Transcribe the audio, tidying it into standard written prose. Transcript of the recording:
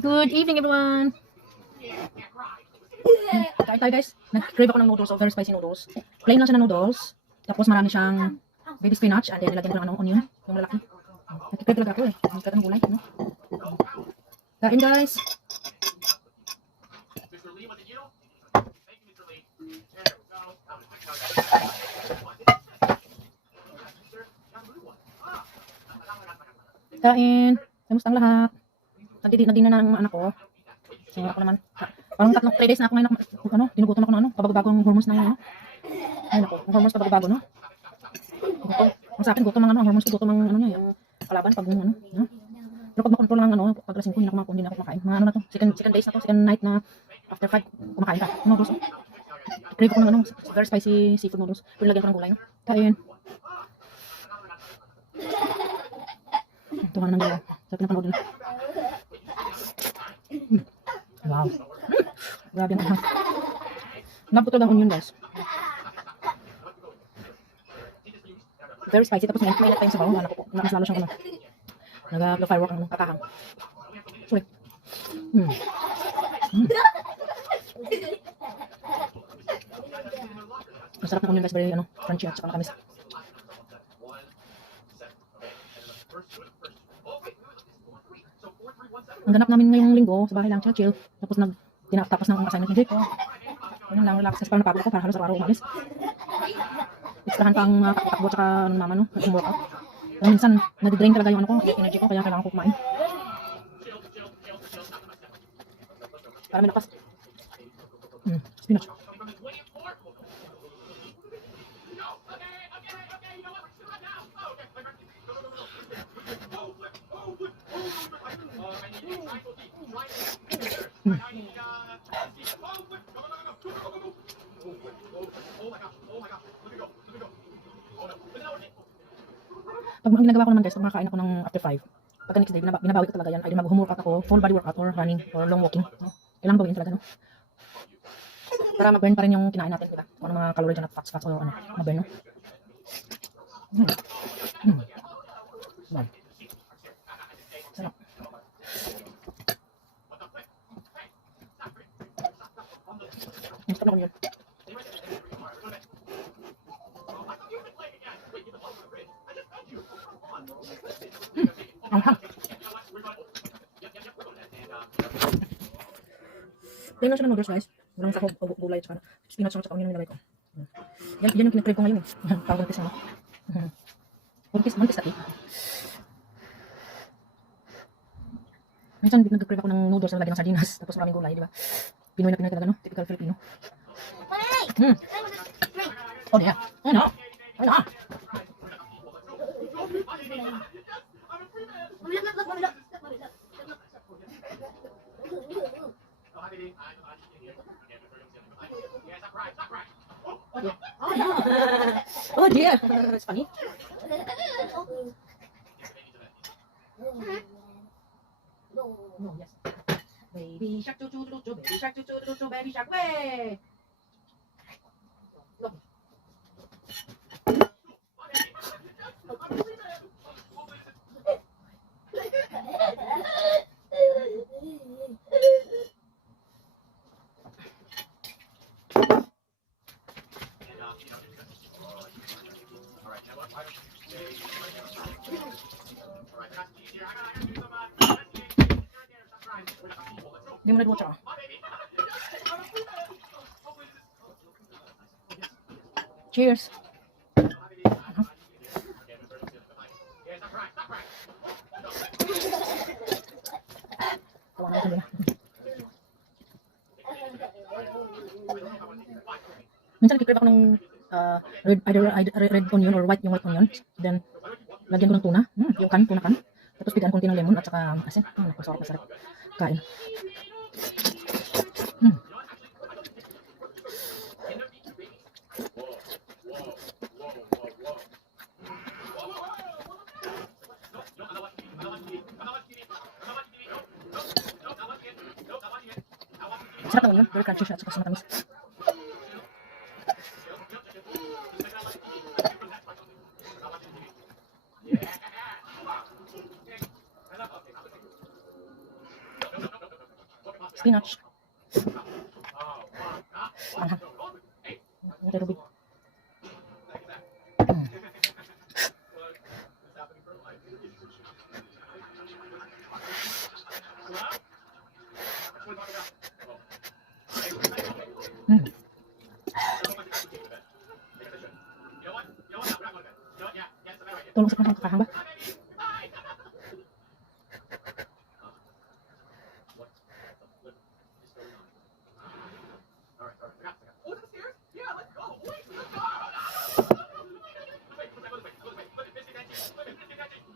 Good evening, everyone! Kain tayo, guys. Nag-crave ako ng noodles, very spicy noodles. Plain lang siya ng noodles. Tapos marami siyang baby spinach. And then nilagyan ko ng onion, yung malaki. Nag-crave talaga ako eh. Nag-crave ng gulay. No? Kain, guys! Kain! Kamusta ang lahat? Nagdina na ng anak ko. So, ako naman. Parang 3 days na ako ngayon, tinugutom ako ng pabagong hormones ng ay nako, yung hormones pabagbago, no? Gutom. Ang sa akin, gutom ng hormones ko, gutom ng niya, yung kalaban, pag no? Pero pag makontrol ng pag lasing ko, hindi na ako kumakain. Mga na to, second days na to, second night na after 5, kumakain ka. Noodles, crave ko ng very spicy seafood noodles. Pero lagyan ko ng gulay, no? Kain. Ito nga naman nila. Sarap na panood nila. Wow. Grabe ang ahang. Love ko talaga ang onion, guys. Very spicy. Tapos may pa yung sabaw. Mas lalo siyang nag-firework ng kakahang. Sorry. Masarap na onion, guys. Very crunchy at saka makamis. Ang ganap namin ngayong linggo, sa bahay lang, chill. Tapos tapos ng assignment ng ko. Ayun lang, relax. Kasi parang napagod ako, para halos araw umalis. Extrahan pang takbo at saka mama, no? Yung workout. Pero minsan, nadidrain talaga yung energy ko, kaya kailangan ko kumain. Para may lakas. Spinach. Pag ginagawa ko naman, guys, pag makakain ako ng after 5, pagka next day, binabawi ko talaga yan. Either mag-home workout ako, full body workout, or running, or long walking. No? Kailangan bawin talaga, no? Para mag-burn pa rin yung kinain natin, diba? Kung ano mga calories dyan at fats, o mag-burn, no? Sarap. Gusto na ko yun. Anghang. Tingnan siya ng noodles, guys. Walang sa gulay at saka spinach at saka onion nilagay ko. Yan yung kinakrave ko ngayon eh. Pag-buntis na, no? Buntis ati. Minsan nag-crave ako ng noodles na lagyan ng sardinas. Tapos maraming gulay, di ba? Pinoy na Pinoy talaga, no? Typical Filipino. Oh, yeah. Ano? Oh dear, it's funny. No, yes. Baby shark, choo-choo-choo-choo, baby shark, choo-choo-choo-choo, baby shark, way! Look. Hindi mo na-watch ako. Cheers! Minsan nag-crave ako ng red onion or white onion. Then, lagyan ko ng tuna. Yung tuna kan. Tapos bigyan konti ng lemon at saka asin. Masarap. Kain. Sarap naman yun. Very crunchy siya at saka matamis. spinach. Anghang. Ito rubik. Mm. Tulong sa pangkakahang ba?